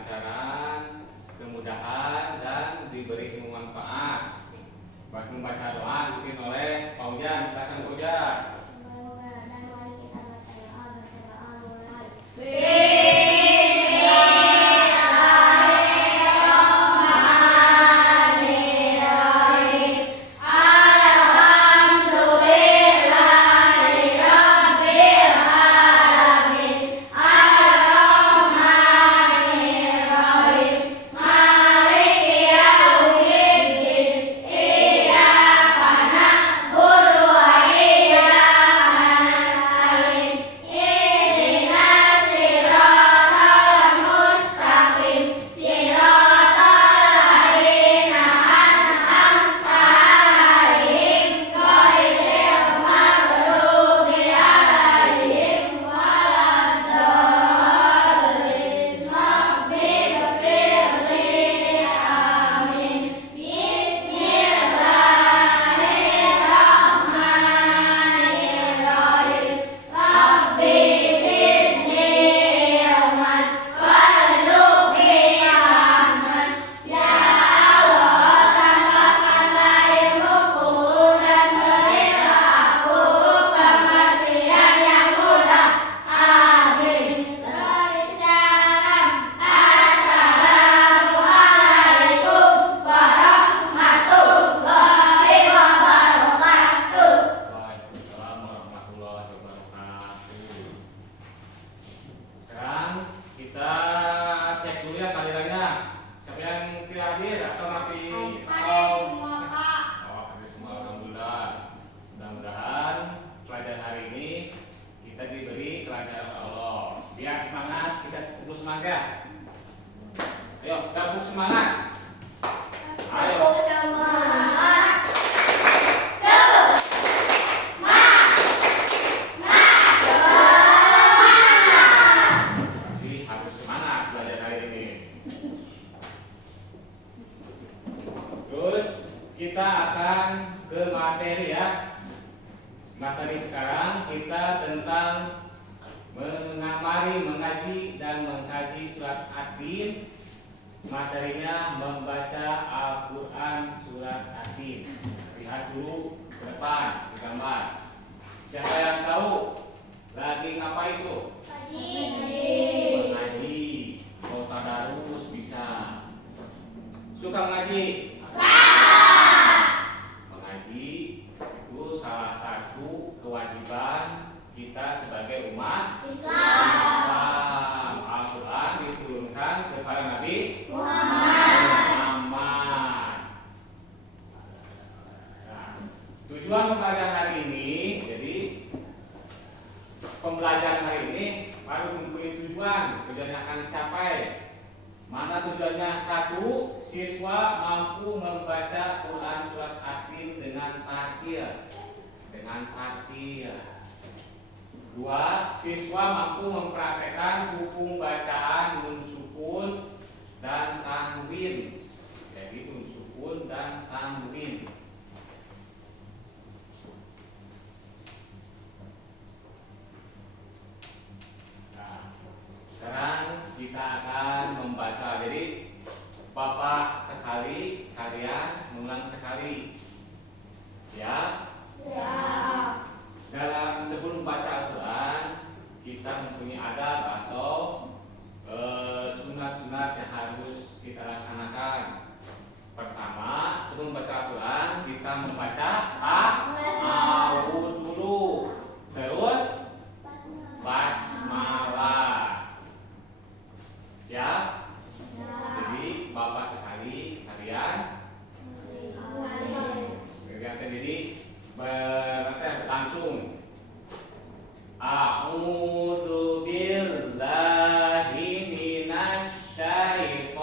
kelancaran, kemudahan, dan diberi ilmu manfaat. Membaca doa dipimpin oleh Pak Ujan. Silakan Pak Ujan. Ayo, gabung semangat. Ayo. Masih harus semangat belajar hari ini. Terus kita akan ke materi ya. Materi sekarang kita tentang mengaji dan mengkaji surat At-Tin. Materinya membaca Al-Quran surat At-Tin. Lihat dulu ke depan di gambar. Siapa yang tahu lagi ngapain tuh? Mengaji. Mau tadarus bisa. Suka mengaji? Mengaji itu salah satu kewajiban kita sebagai umat Islam. Al-Quran diturunkan kepada Nabi Muhammad. Nah, tujuan pembelajaran hari ini, jadi pembelajaran hari ini harus mempunyai tujuan yang akan dicapai. Mana tujuannya? Satu, siswa mampu membaca Quran surat At-Tin dengan tartil. Dua, siswa mampu mempraktekkan hukum bacaan nun sukun dan tanwin. Jadi nun sukun dan tanwin. Nah, sekarang kita akan membaca. Jadi Bapak sekali, kalian mengulang sekali. Ya? Ya. Dalam sebelum baca Al-Quran kita mempunyai adab atau sunat-sunat yang harus kita laksanakan. Pertama, sebelum baca Al-Quran kita membaca ta'awudz dulu. Terus basmalah. Siap? Jadi Bapak sekali, kalian jadi langsung. A'udzu billahi minasy syaithanir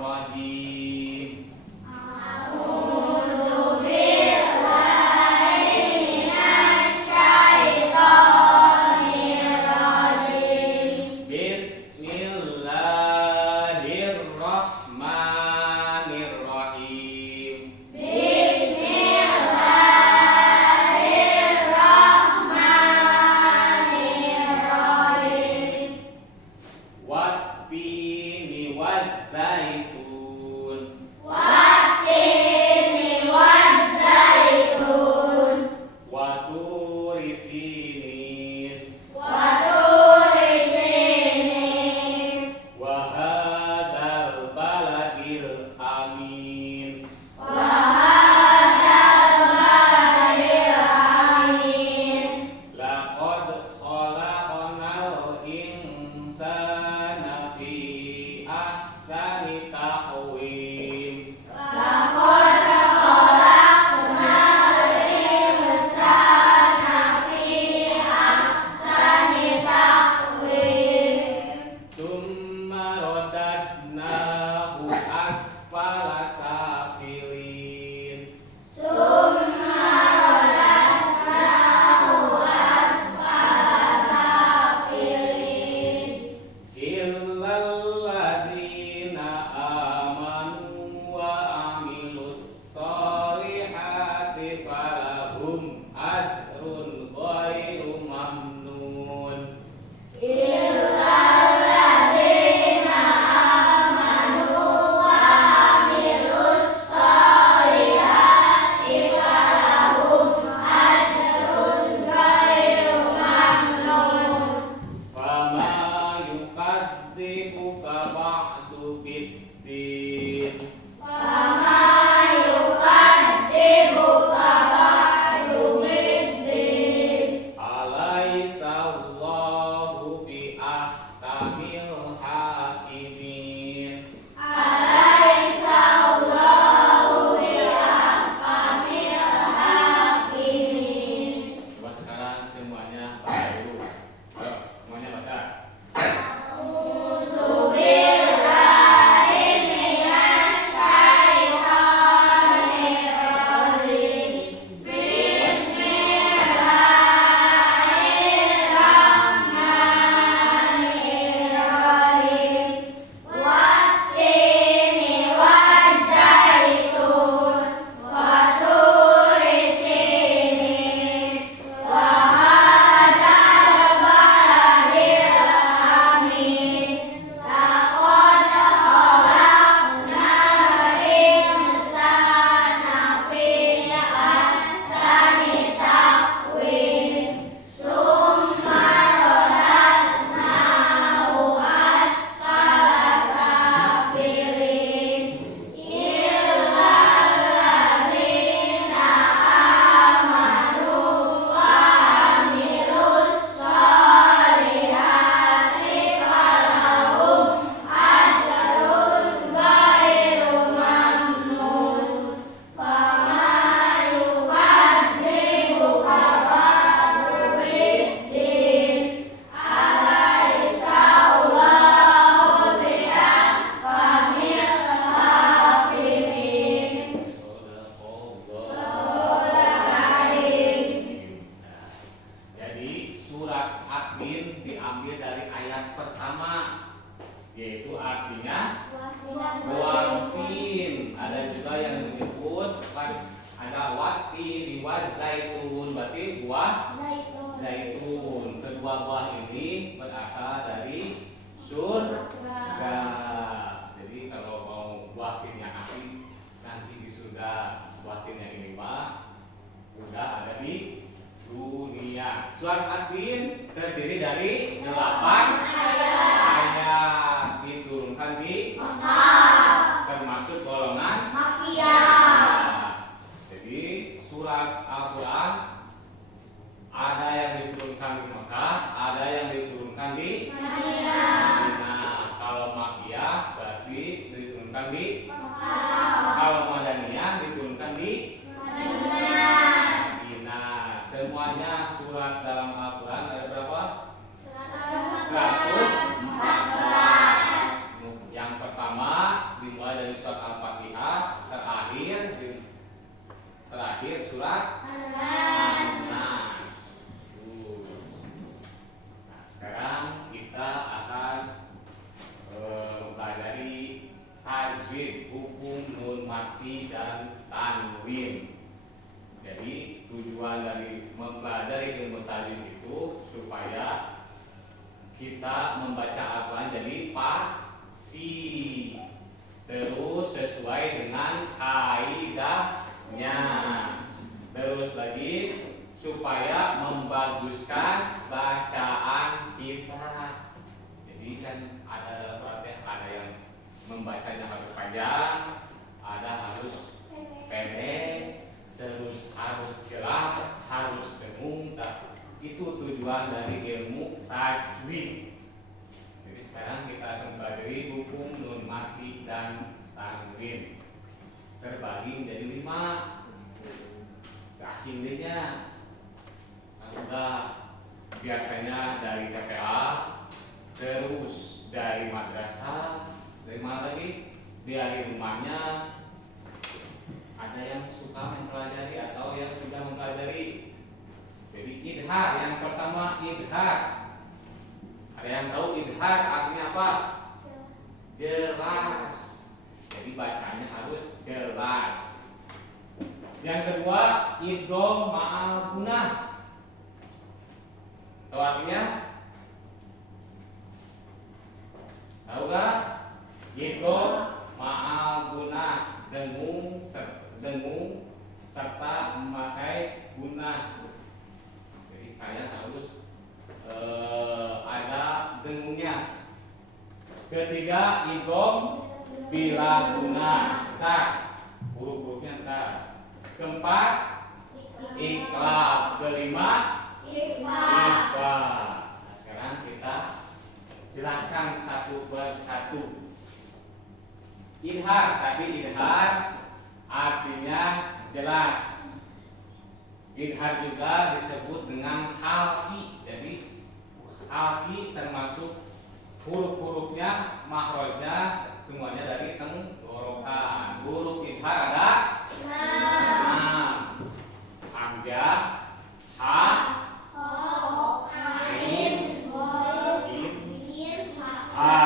rajim. A'udzu billahi minasy syaithanir rajim. Bismillahirrahmanirrahim. Bismillahirrahmanirrahim. riwayat zaitun, berarti buah Zaitun. zaitun. Kedua buah ini berasal dari surga. Jadi kalau mau buah yang asli nanti di surga, buah yang ini mah udah ada di dunia. Surat Ad-Din terdiri dari 8 ayat, diturunkan di termasuk golongan Makkiyah. Jadi surat Al-Quran ada yang diturunkan di Makkah, ada yang diturunkan di Madinah. Kalau Makkiyah berarti diturunkan di kalau Madaniyah diturunkan di Madinah. Semuanya surat dalam Al-Quran ada berapa? 114. Yang pertama dimulai dari surat Al-Fatihah, terakhir surat An-Nas. Nah, sekarang kita akan mempelajari tajwid, hukum nun mati dan tanwin. Jadi tujuan dari mempelajari ilmu tajwid itu supaya kita membaca Al-Quran jadi fasih, terus sesuai dengan kaidahnya. Terus lagi supaya membaguskan bacaan kita. Jadi kan ada dalam Quran ada yang membacanya harus panjang, ada harus pendek, terus harus jelas, harus dengung. Itu tujuan dari ilmu tajwid. Jadi sekarang kita akan mempelajari hukum nun mati dan tanwin. Terbagi menjadi 5. Asingnya udah biasanya dari TPA, terus dari madrasah, dari mana lagi? Dari rumahnya. Ada yang suka mempelajari atau yang sudah mempelajari. Jadi idhar, yang pertama idhar. Ada yang tahu idhar artinya apa? Jelas. Jadi bacanya harus jelas. Yang kedua idgham ma'al gunah. Tahu artinya? Tahu gak? Idgham ma'al gunah, dengung serta memakai gunah. Jadi kalian harus ada dengungnya. Ketiga idgham bila gunah. Ntar huruf-hurufnya ntar. Keempat iqlab. Kelima ikhfa. Nah, sekarang kita jelaskan satu persatu. Idhar, tadi idhar artinya jelas. Idhar juga disebut dengan halqi. Jadi halqi termasuk huruf-hurufnya, makhrajnya semuanya dari tenggorokan. Huruf idhar ada 6. Hamzah, ha, ain, jim, ha.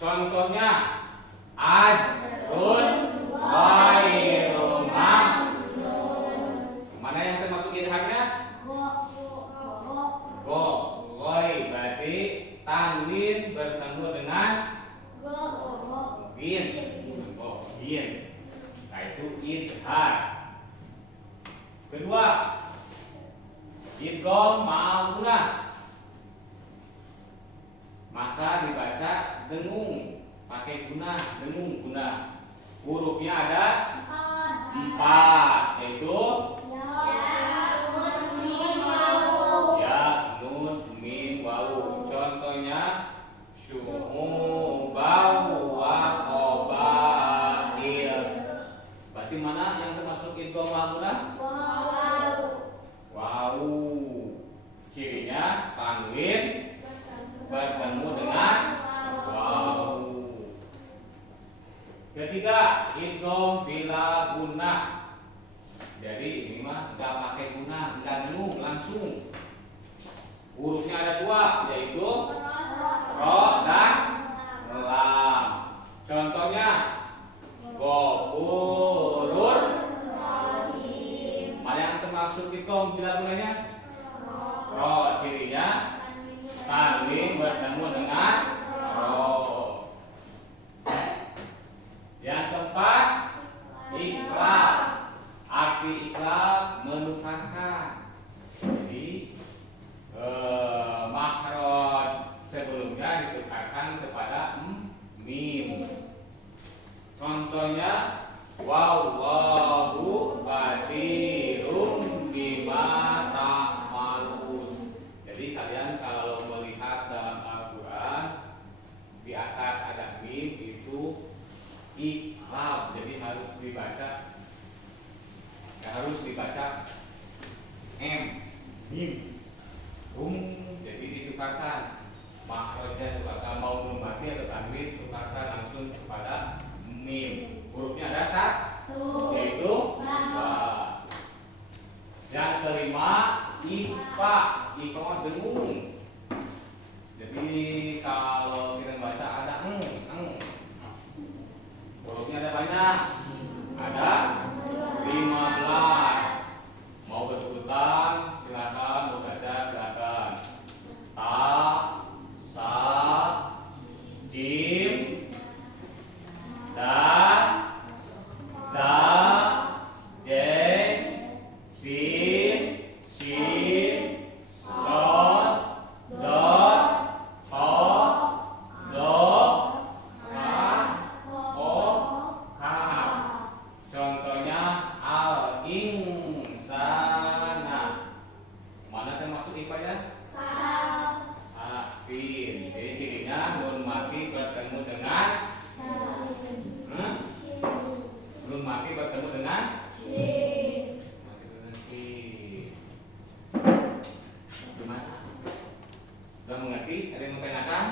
Contohnya ajrun, ghairun, mana yang termasuk idharnya? Go, goi, berarti tanwin bertemu dengan gin. Gin. Nah itu idhar. Kedua, idgham ma'al gunah. Maka dibaca dengung, pakai gunah, dengung gunah. Hurufnya ada 4, yaitu ya, nun, mim, wawu. Contohnya syu'ubau wa qabail. Berarti mana yang termasuk idgham ma'al gunah? Wawu. Cirinya tanwin bertemu dengan wawu. Ketiga, idgham bila gunah. Jadi ini mah enggak pakai gunah, enggak dengung, langsung. Hurufnya ada 2, yaitu ro dan lam. Contohnya gofurur, Mana yang termasuk ikom bila gunanya? Ro. Cirinya tanwin bertemu dengan ro. Yang keempat, iklab. Arti iklab menukarkan. Jadi makhraj sebelumnya ditukarkan kepada mim. Contohnya wallahu basirum bima ta'malun. Jadi kalian kalau melihat dalam Al-Qur'an di atas ada mim itu iklab, jadi harus dibaca m mim jadi ditukarkan makhrajnya tukarkan mau mati atau tanwin tukarkan langsung kepada mim. Hurufnya ada satu yaitu ba. Yang kelima ifa. Ifa dengung. Jadi kalau kita baca ada hurufnya ada banyak. Ada 15. Mau berurutan silakan membaca silakan. Ta, sa, jim, dal, jen, sin, sod, dot, to, do, ra, o, ka. Contohnya al insana. Mana termasuk ikhwanya? Sin. Jadi cirinya nun mati bertemu dengan nun mati bertemu dengan mati dengan sin. Gimana? Sudah mengerti? Ada yang mau tanyakan?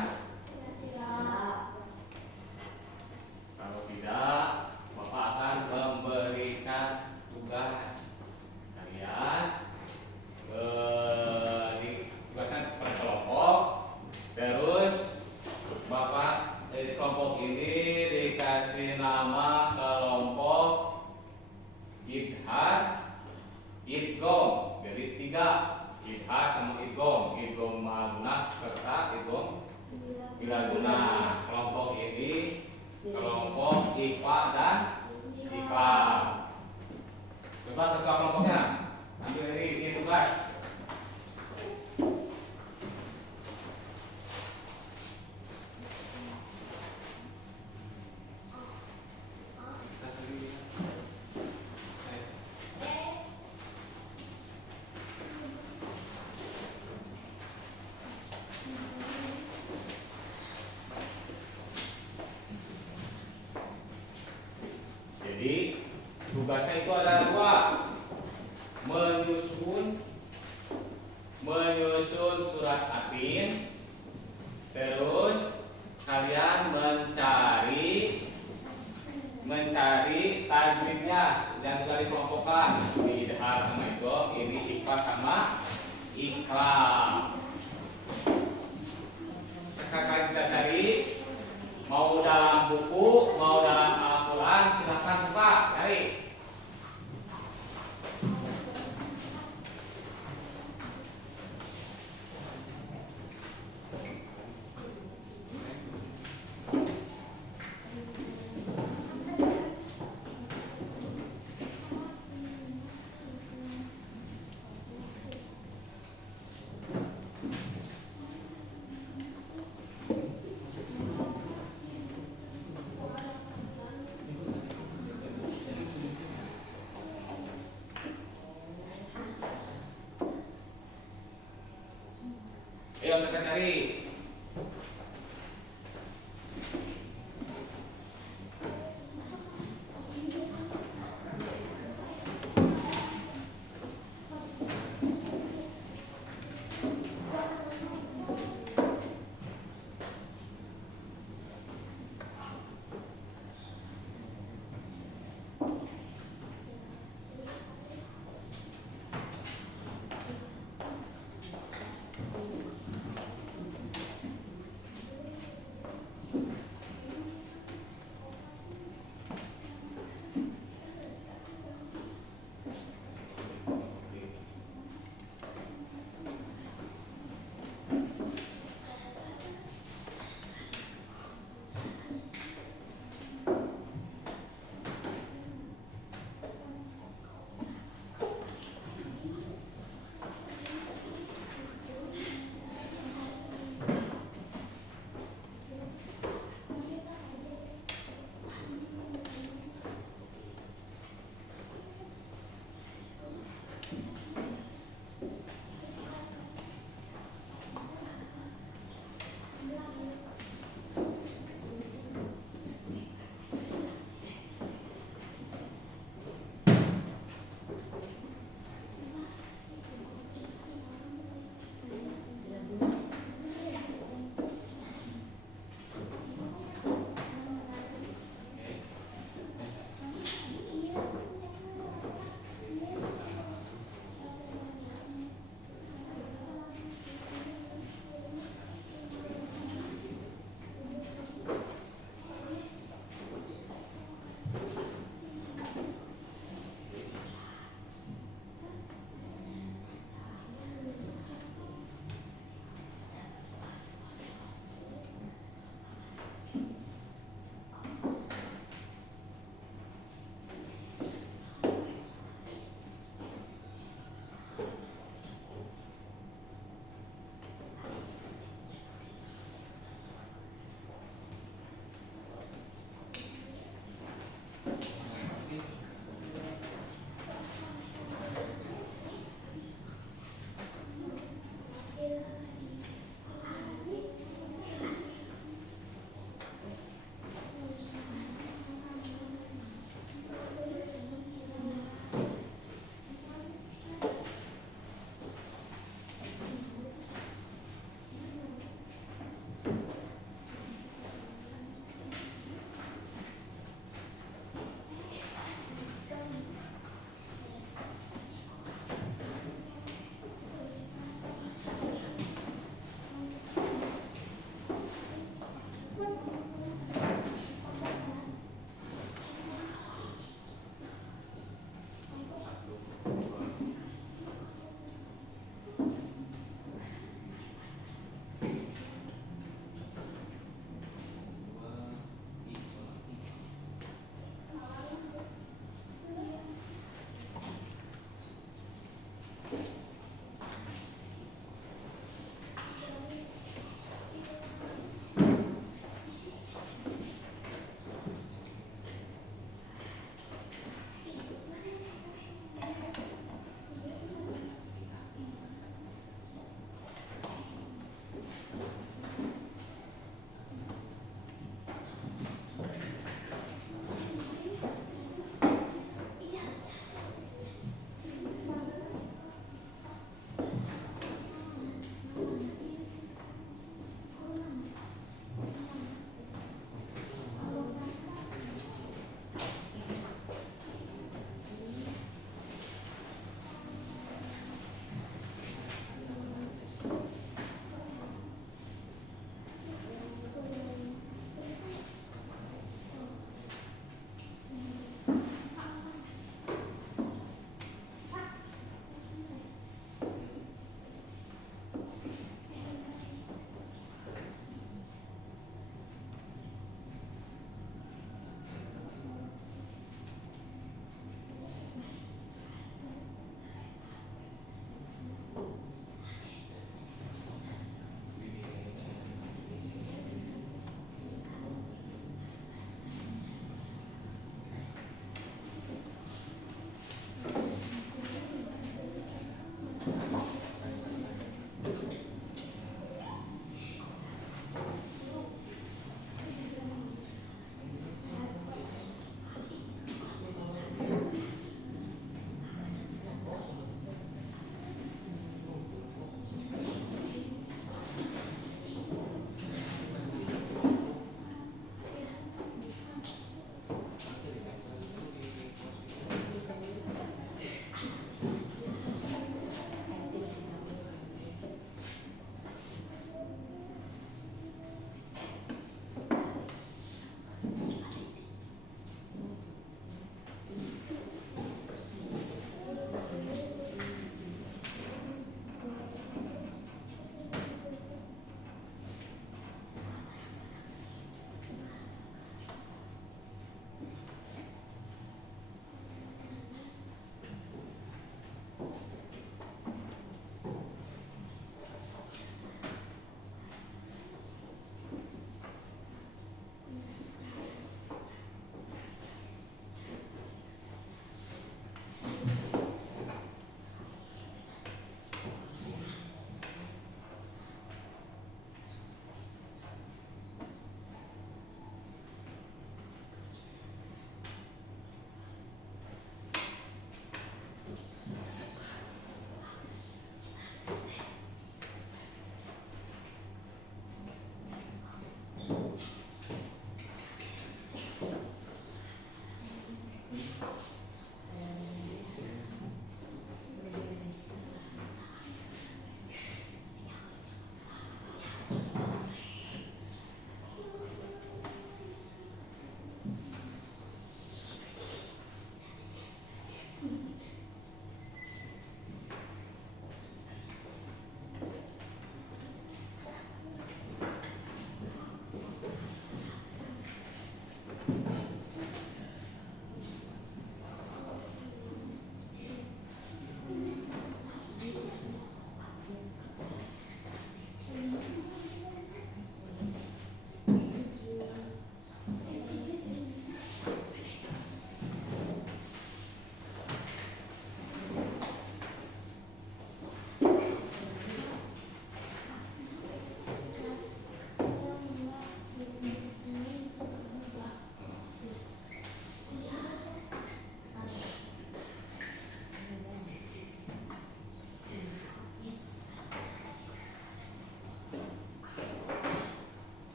Kalau tidak, Bapak akan memberikan tugas kalian di tugasnya per kelompok. Terus Bapak dari kelompok ini dikasih nama kelompok idhar idgham. Jadi 3 idhar sama idgham. Idgham ma'lunas serta idgham bila guna. Kelompok ini kelompok IPA dan IPA. Coba ketua kelompoknya ambil ini tugas. Jadi tugasnya itu ada 2, menyusun surat atin. Terus kalian mencari tajwidnya yang telah dikelompokkan di idhar sama idgham, ini ikhfa sama iklab. Sekarang kita cari, mau dalam buku, mau dalam Al-Quran, silahkan buka, cari.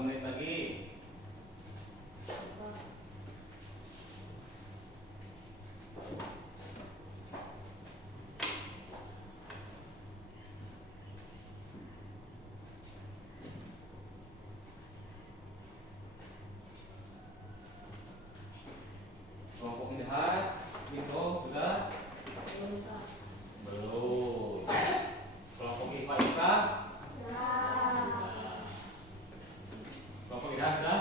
menit lagi? Kelompok jahat, itu sudah? Belum. Kelompok IPA IPA? Kelompok IDA sudah?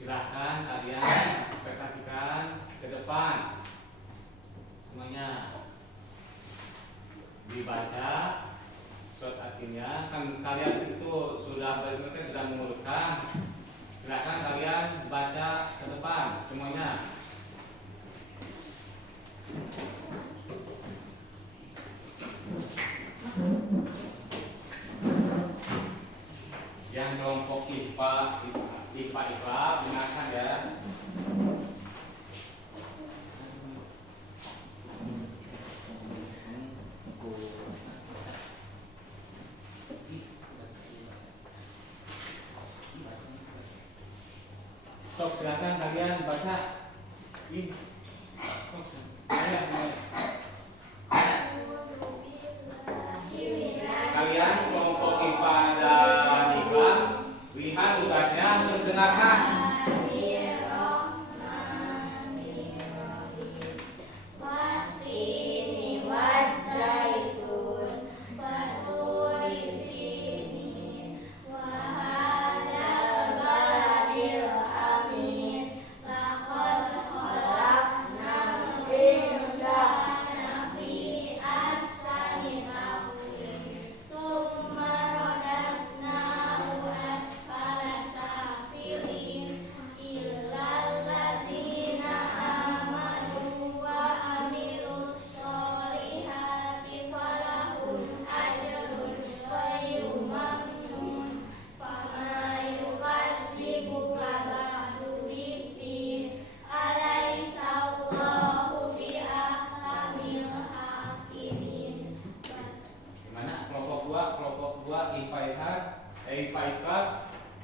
Silahkan kalian perhatikan ke depan. Semuanya dibaca surat artinya. Kan kalian itu sudah mengurutkan. Silakan kalian baca ke depan semuanya. Yang kelompok IPA dengarkan ya. Sok, silakan kalian baca. Ih, sok, saya. Kalian kelompok IPA dan IPA, lihat tugasnya terus dengarkan.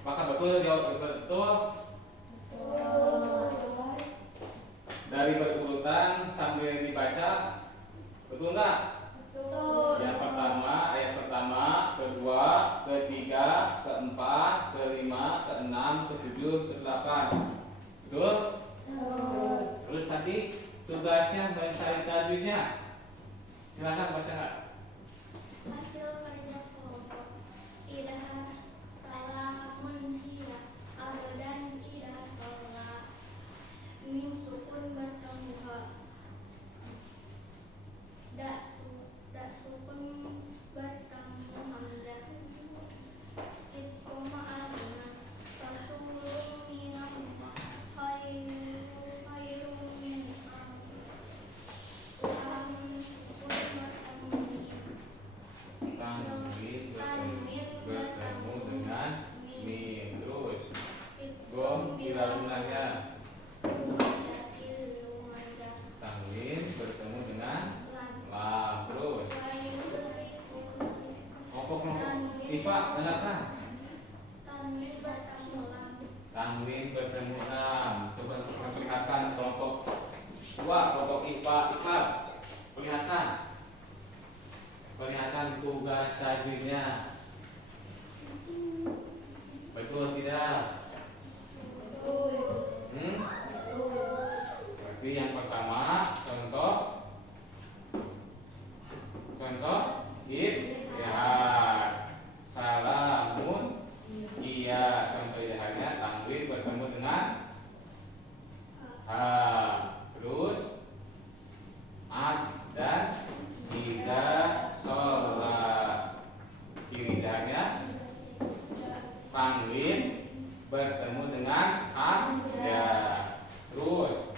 Maka betul, jawab betul. Dari berurutan sambil dibaca, betul nggak? Yang pertama, ayat pertama, kedua, ketiga, keempat, kelima, keenam, ketujuh, kedelapan. Betul? Terus tadi tugasnya mencari tajwidnya. Silakan baca nggak? Hasil kerja kelompok idah salamun hiya abadan idah sholat mim sukun bertemu dak sukun bertemu hamzah itkoma alina rasulun minam khairum min lamun sukun bertemu Tanwin bertemu dengan mim. Terus gom dilalunannya. Tanwin bertemu dengan lam. Terus kelompok IPA dengarkan. Tanwin bertemu lam. Coba perlihatkan kelompok dua, kelompok IPA IPA. Perlihatkan tugas tajwidnya. Betul tidak? Berarti yang pertama contoh idhar. Salamun iya, contoh idharnya tanwin bertemu dengan ha. Terus ad dan tidak sholat. Ciri idharnya tanwin bertemu dengan ad ya. Terus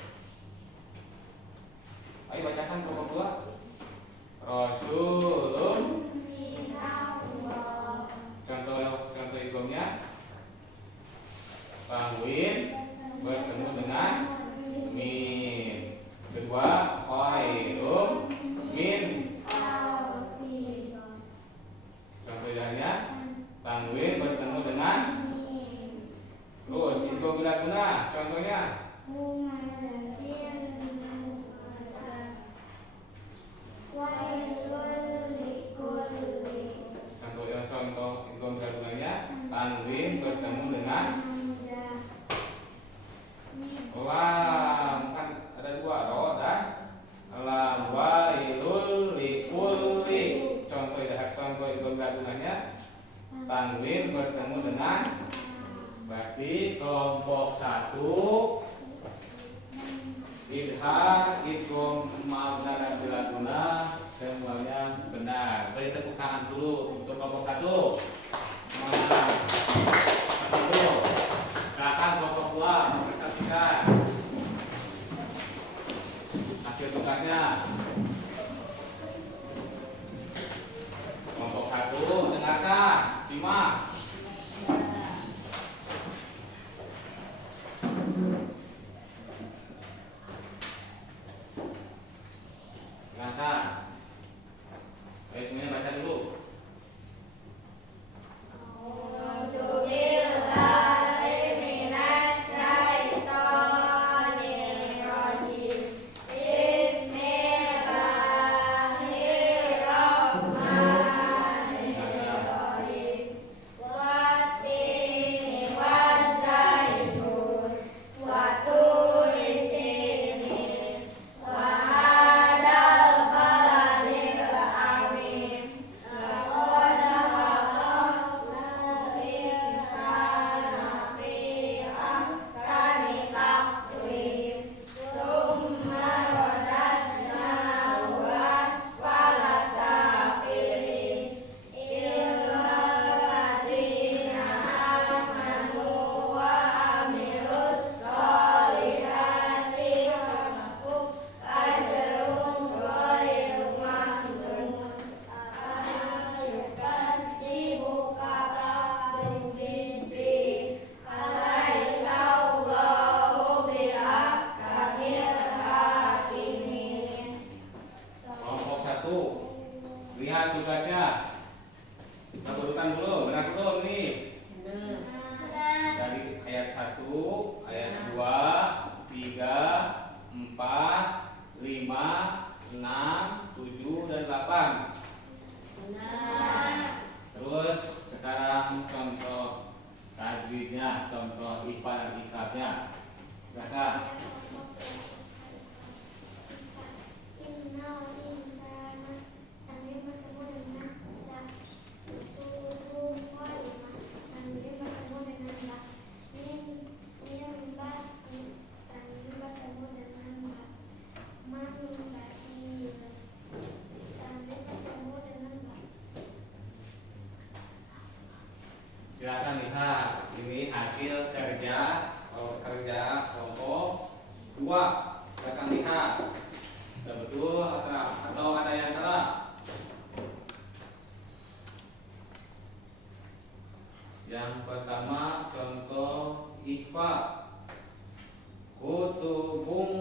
kelompok 1 idhar, idgham, ma'abna dan bilatuna semuanya benar. Beri tepuk tangan dulu untuk kelompok 1. Semangat. Dulu. Silakan kelompok 2 mempresentasikan hasil tugasnya. Kelompok 1 dengarkan, simak. Silakan. Ayo semuanya baca dulu. Kelompok 1 lihat tugasnya. Kita urutan dulu, benar dulu nih. Dari ayat 1, ayat 2, 3, 4, 5, 6, 7 dan 8. Terus sekarang contoh tajwidnya, contoh IPA dan IKAB-nya. Silakan. Innal insana dan dia bertemu dengan satu kalimah dan dia bertemu dengan ba min ba dan dia bertemu dengan ba man batil dan dia bertemu dengan ba. Silakan lihat, ini hasil kerja kelompok 2. Silakan lihat. Betul atau ada yang salah? Yang pertama contoh ikhfa. Kutubun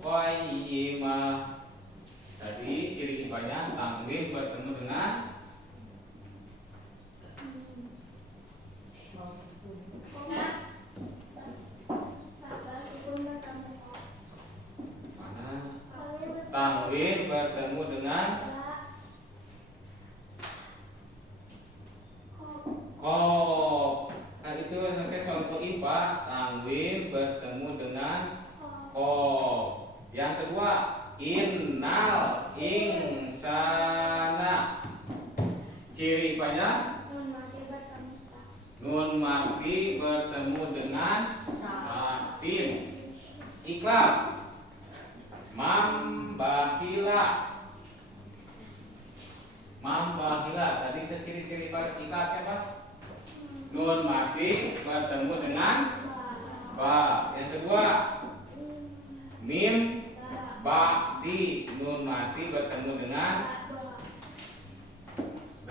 qayyimah. Tadi ciri ikhfanya tanwin bertemu dengan mana? Tanwin bertemu dengan Qaf. Nah itu nanti contoh IPA, tanwin bertemu dengan Qaf. Yang kedua, innal insana. Ciri IPA-nya nun mati bertemu dengan sin. Iqlab. Mambahila. Tadi itu ciri-ciri iqlab apa? Nun mati bertemu dengan ba. Yang kedua, mim ba'di, nun mati bertemu dengan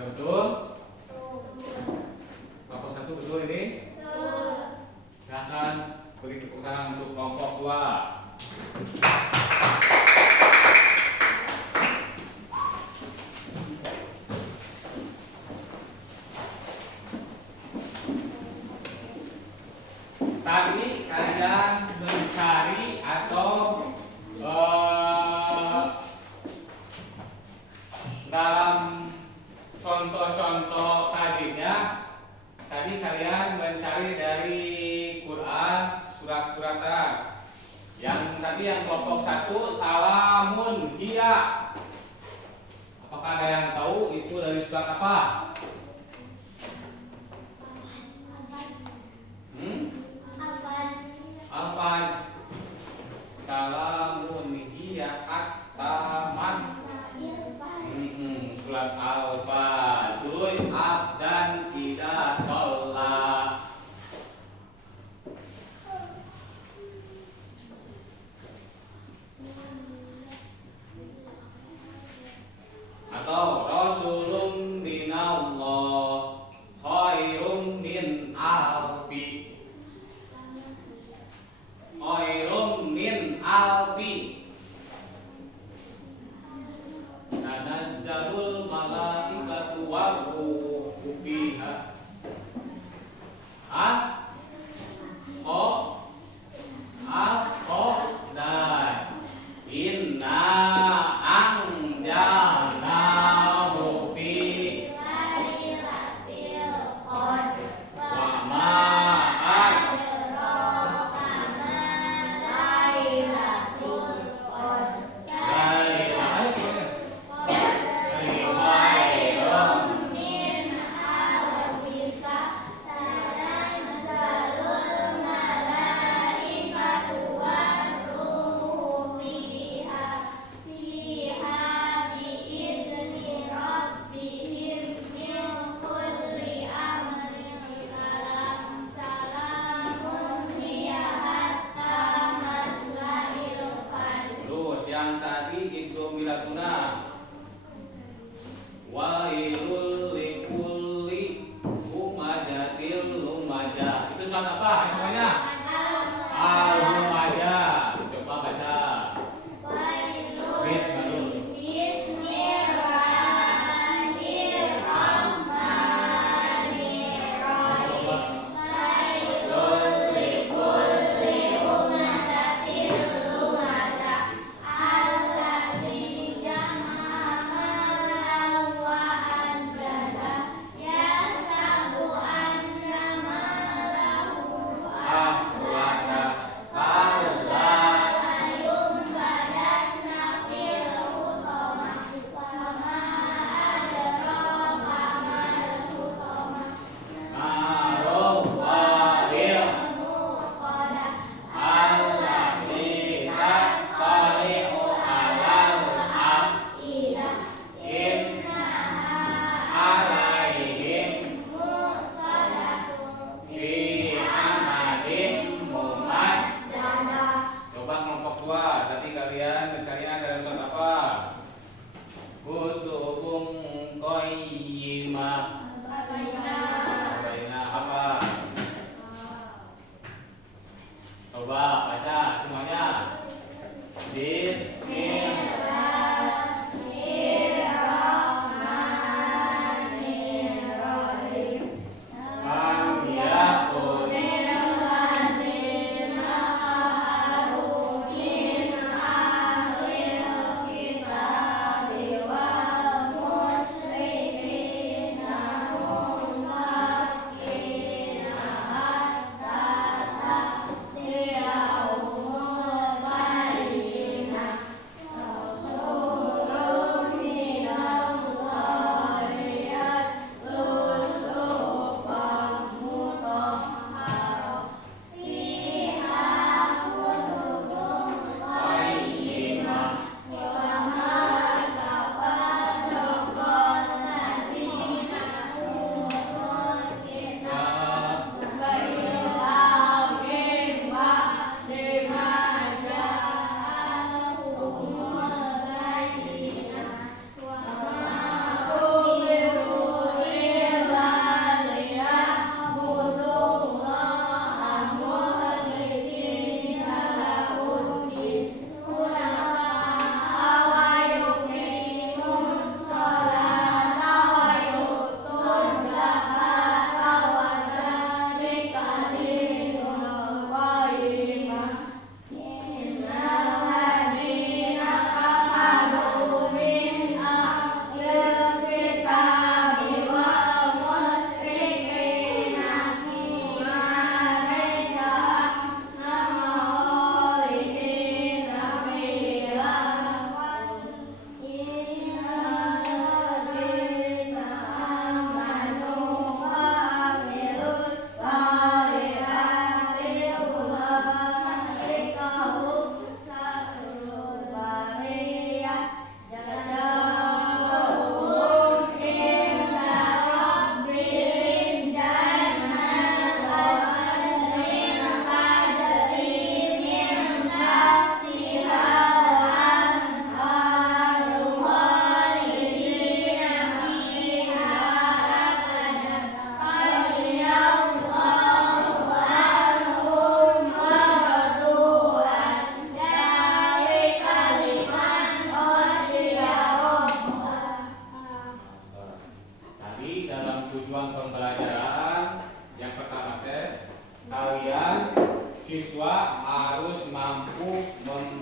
betul? Kelompok 1 betul ini? Silakan beri tepuk tangan untuk kelompok 2. Tadi kalian mencari atau dalam contoh-contoh tajwidnya, tadi kalian mencari dari Quran surat-surat Arab. Yang tadi yang kelompok 1 salamun hiya. Apakah ada yang tahu itu dari surat apa? Hafaz. Salamun hiya at-taman. Surat Al-Fajr. Abdan idza shalla. Atau Rasulun minallah khairum min alfi. Khairum min alfi. Tanazzalul malaikatu war-ruhu fiha. Dan inna anjalnahu fi wa ma terus yang tadi itu milatuna wailul likulli humajatil lumajah. Itu surat apa semuanya? Al-Lumajah. Coba baca. Coba kelompok 2, tadi kalian mencarinya dalam surat apa? Kutubun qayyimah. Baina apa? Coba baca semuanya. Bismillahirrahmanirrahim. Lam yakunil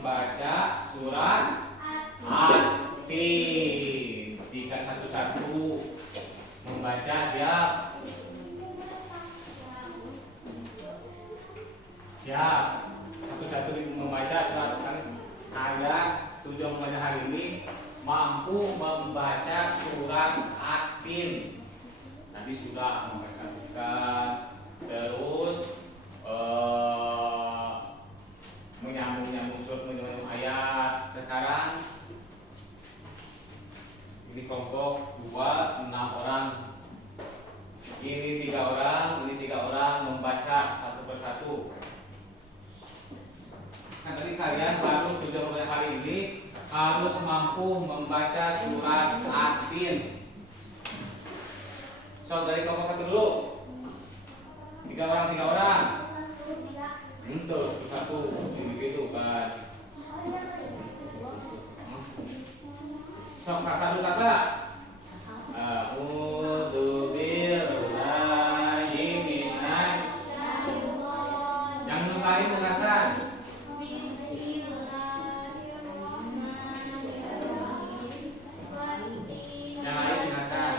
membaca surat At-Tin. Jika satu-satu membaca siap. Siap. Satu-satu membaca surat ayat tujuan membaca hari ini mampu membaca surat At-Tin. Tadi sudah membacakan, terus menyambung surat menyambung ayat. Sekarang ini kelompok 2 6 orang. Ini 3 orang, ini 3 orang membaca satu persatu. Kan tadi kalian harus juga mulai hari ini harus mampu membaca surat At-Tin. So dari kelompok 1 dulu. 3 orang. Untuk satu begitu kan. Sok sasa dulu sasa. A'udzubillahi minasy. Yang lain dengarkan. Yang lain dengarkan.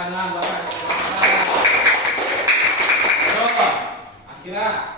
Tangan Bapak. Akhirnya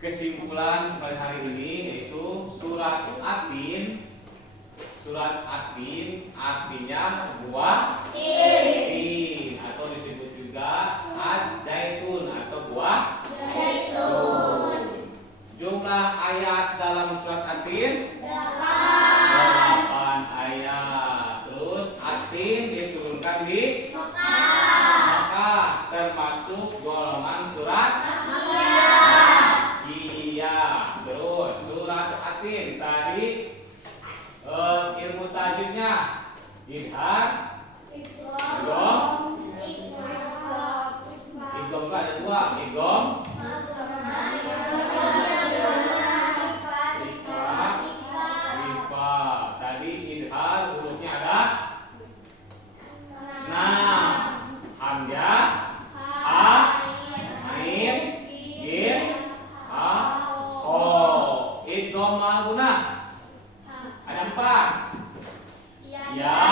kesimpulan pada hari ini yaitu surat Atin. Surat Atin artinya buah tin atau disebut juga ad-zaitun atau buah zaitun. Jumlah ayat dalam surat Atin 8 ayat. Terus Atin diturunkan di Makkah, termasuk golongan surat Makkiyah. Terus surat Atin tadi ilmu tajwidnya idhar, idgham. Idgham itu ada dua, idgham ifa. Tadi idhar hurufnya ada 6. Hamzah, ha, ain, ghin, ha, kha. Idgham maguna ada 4. Ya,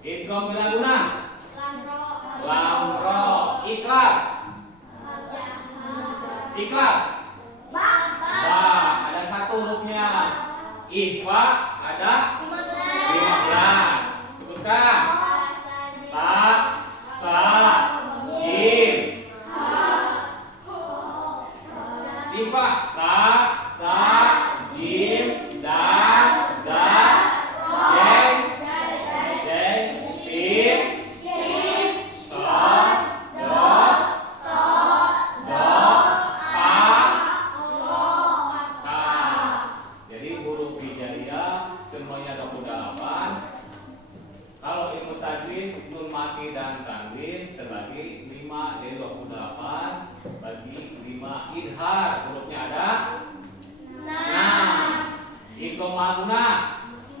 idgham bila guna lam ra. Ikhlas, ikhlas ba, ada 1 hurufnya. Ikhfa ada 15. Sebutkan. Ta, sa, jim. Ikhfa ta, sa, jim, dal, dal, jeng, sin, shad, dot, ta. Jadi huruf hijaiyah semuanya 28. Kalau ilmu tajwid nun mati dan tanwin terbagi 5 jadi 28 bagi 5. Idhar hurufnya ada 6. Idgham maguna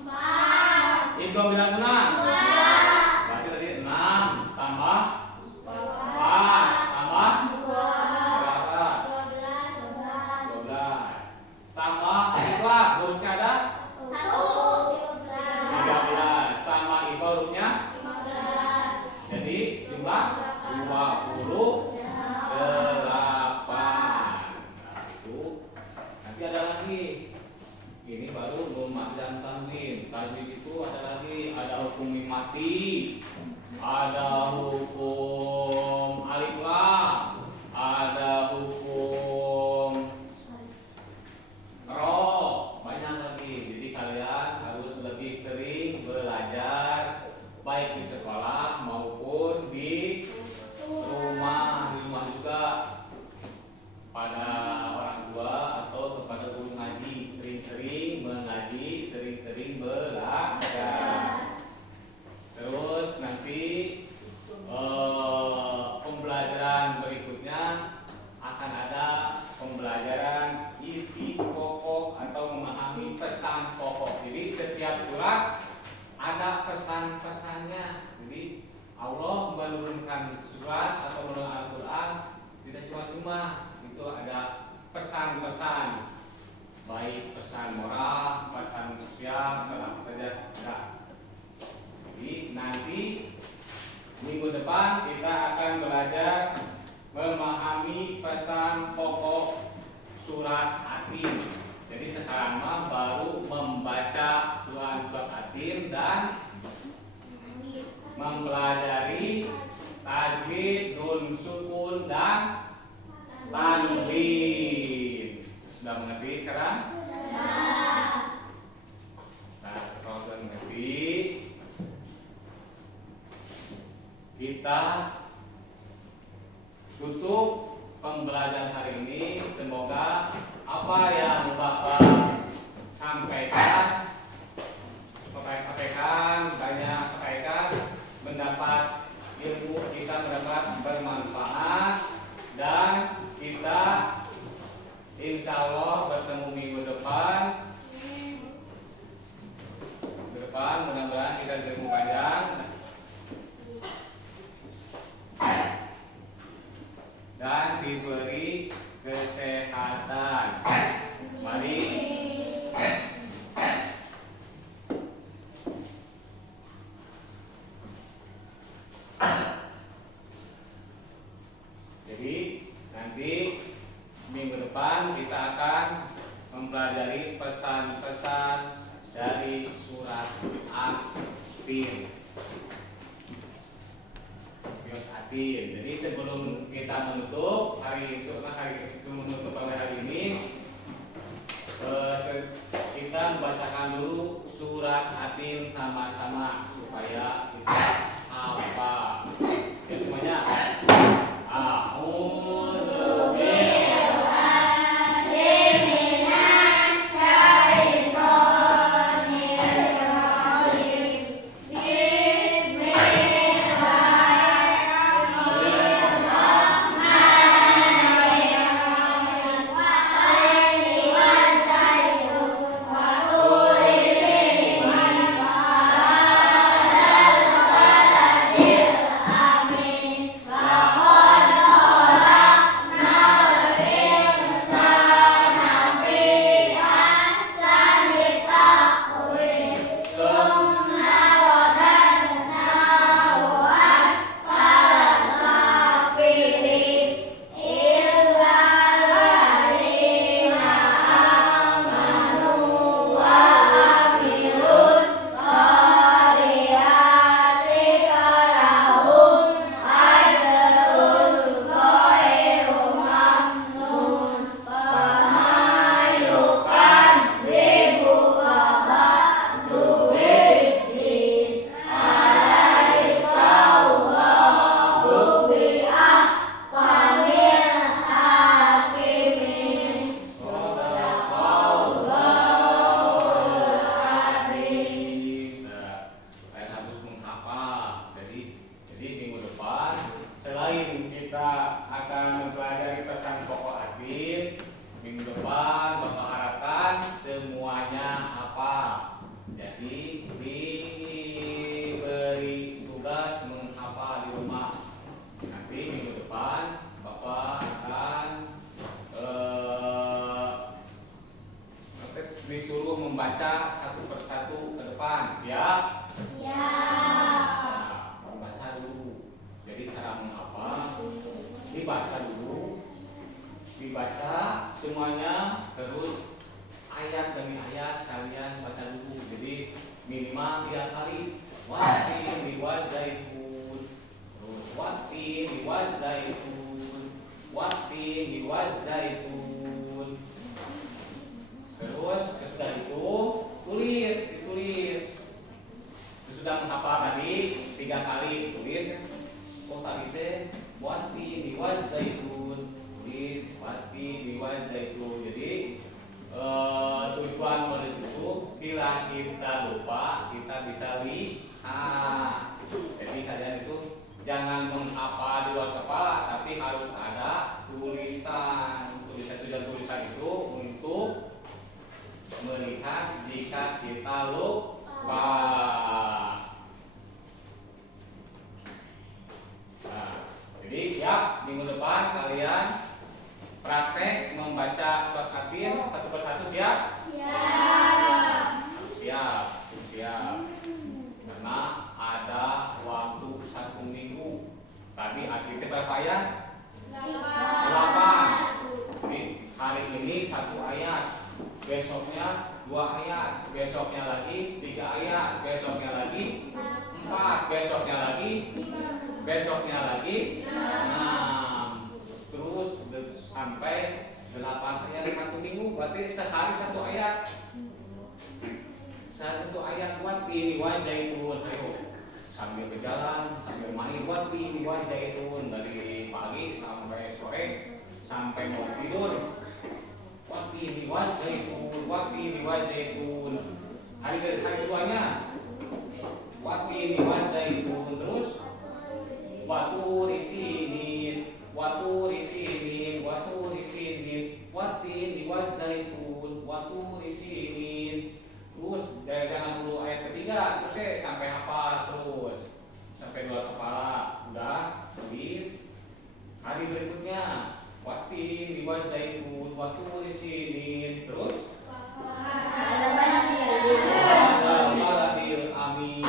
4. Idgham bila guna 4. Berarti tadi 6 tambah 4 tambah berapa? 12. Tambah ikhlas hurufnya ada 13. Tambah ikhfa hurufnya 15. Jadi jumlah 28. Nanti ada lagi. Ini baru nun mati dan tanwin. Tajwid itu ada lagi, ada hukum mim mati, ada hukum alif lam, ada hukum ro, banyak lagi. Jadi kalian harus lebih sering belajar baik di sekolah maupun di rumah. Di rumah juga pada orang tua atau kepada guru ngaji, sering-sering mengaji, sering-sering belajar. Terus nanti pembelajaran berikutnya akan ada pembelajaran isi pokok atau memahami pesan pokok. Jadi setiap surat ada pesan-pesannya. Jadi Allah menurunkan surat atau menurunkan Al-Quran tidak cuma-cuma, itu ada pesan-pesan, baik pesan moral, pesan sosial, pesan apa saja ada. Jadi nanti minggu depan kita akan belajar memahami pesan pokok surat Atin. Jadi sekarang mah baru membaca Quran surat Atin dan mempelajari tajwid, nun sukun dan tanwin. Sudah mengerti sekarang? Nah, kalau sudah mengerti, kita tutup pembelajaran hari ini. Semoga apa yang Bapak sampaikan mendapat ilmu, kita mendapat bermanfaat, dan kita insya Allah bertemu minggu depan. Mudah-mudahan kita diberi panjang dan diberi kesehatan. Mari Kios Atin. Jadi sebelum kita menutup menutup pada hari ini, kita membacakan dulu surat Atin sama-sama supaya kita hafal. Ya semuanya. A'udzu disuruh membaca satu persatu ke depan. Siap? Nah, membaca dulu. Jadi cara menghafal dibaca dulu, dibaca semuanya, terus ayat demi ayat kalian baca dulu. Jadi minimal 3 kali. Watin diwajaibun, terus watin diwajaibun, watin diwajaibun. Terus sesudah itu ditulis. Sesudah menghafal tadi 3 kali tulis. Oh tadi teh watin diwajaibun, tulis watin diwajaibun. Jadi tujuan menulis itu bila kita lupa kita bisa lihat. Jadi kalian itu jangan menghafal di luar kepala, tapi harus ada tulisan. Tulisan itu untuk melihat jika kita lupa. Nah, jadi siap minggu depan kalian praktek membaca surat Atin satu persatu. Siap? Siap. Karena ada waktu 1 minggu. Tadi Atin berapa ayat? 8. Jadi hari ini 1 ayat, besoknya 2 ayat, besoknya lagi 3 ayat, besoknya lagi 4, besoknya lagi 6. Terus sampai 8 ayat 1 minggu, berarti sehari 1 ayat. Satu ayat watin diwajaibun. Ayo sambil berjalan, sambil main watin diwajaibun dari pagi sampai sore, sampai mau tidur. Watin diwajaibun. Hari keduanya watin diwajaibun. Terus watur isinin, watin diwajaibun, watur isinin. Terus jangan dulu ayat ketiga, terus sampai hafal terus sampai 2 kepala. Udah tulis. Hari berikutnya watin diwajaibun, watur isinin. Terus amin.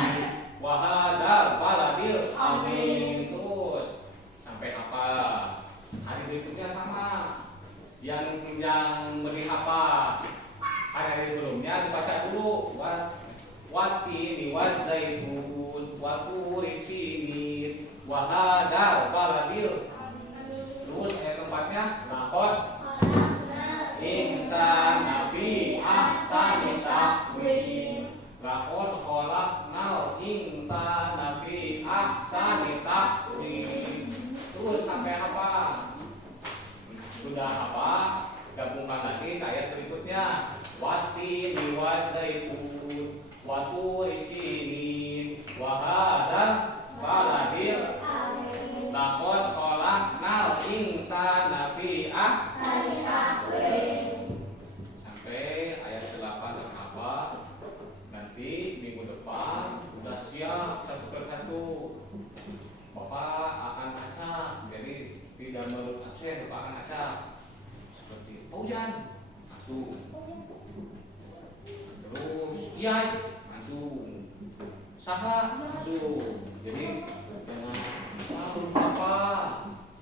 berikutnya wati liwat zaitun watu isinin wahada baladil lakot kolak nal insana fi sampai ayat 8 dan apa nanti minggu depan udah siap satu persatu Bapak akan acak jadi tidak menurut absen Bapak akan acak seperti hujan masuk terus iya masuk saha masuk jadi jangan tahu apa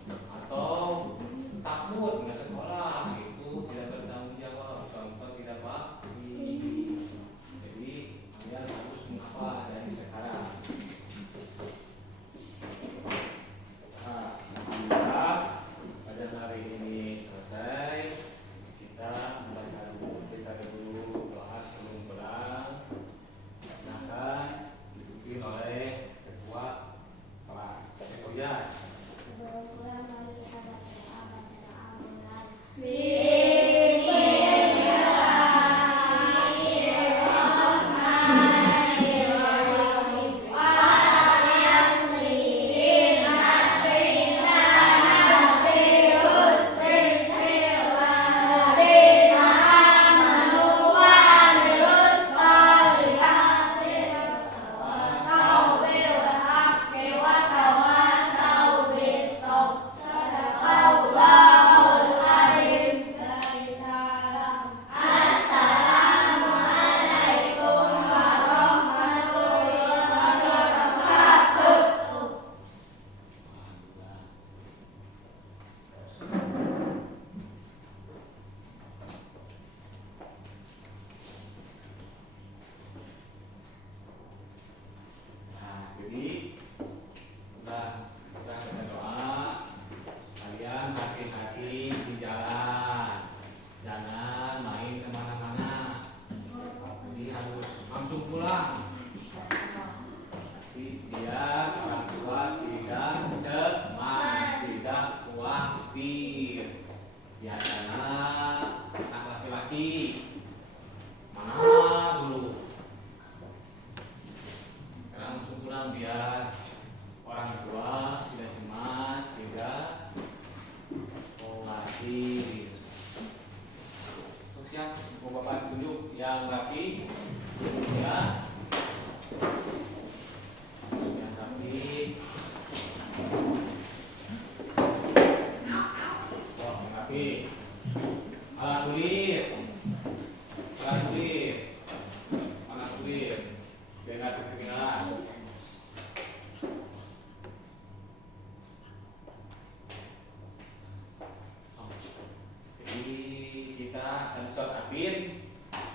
atau takut nggak sekolah itu tidak bertanggung jawab contoh tidak bakti jadi kalian harus menghafal dari sekarang. Alhamdulillah pada hari ini selesai kita membaca dulu kita dulu bahas sebelum pulang silahkan dipimpin oleh ketua kelas Ujian.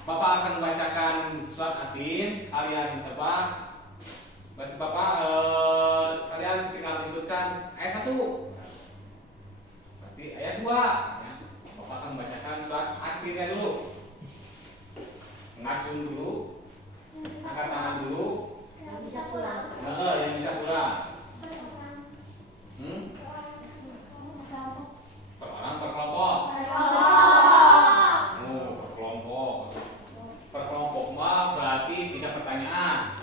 Bapak akan membacakan surat Afin, kalian tebak. Berarti Bapak kalian tinggal menyebutkan ayat 1. Berarti ayat 2 ya. Bapak akan membacakan surat Afinnya dulu. Ngacung dulu. Angkat tangan dulu. Yang bisa pulang. Yang bisa pulang. Per orang per kelompok. Perkelompok mah berarti 3 pertanyaan.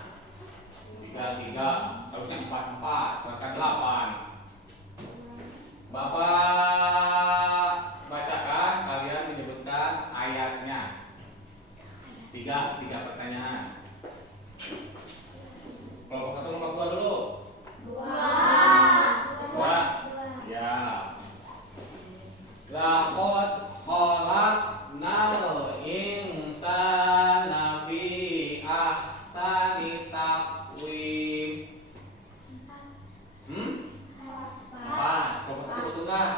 3 harusnya 4 bahkan 8. Bapak bacakan, kalian menyebutkan ayatnya. 3 pertanyaan. Kelompok 1 kelompok 2 dulu. 2. Ya. Laqad khalaqnal insana fi ahsani taqwim. 4. Kelompok 1 tunggal.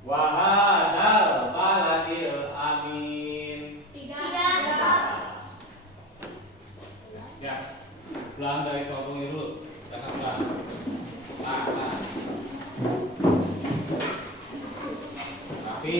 Wahadal baladil amin. Tiga. Ya, pelan dari tolong dulu. Jangan pelan. Nah. Tapi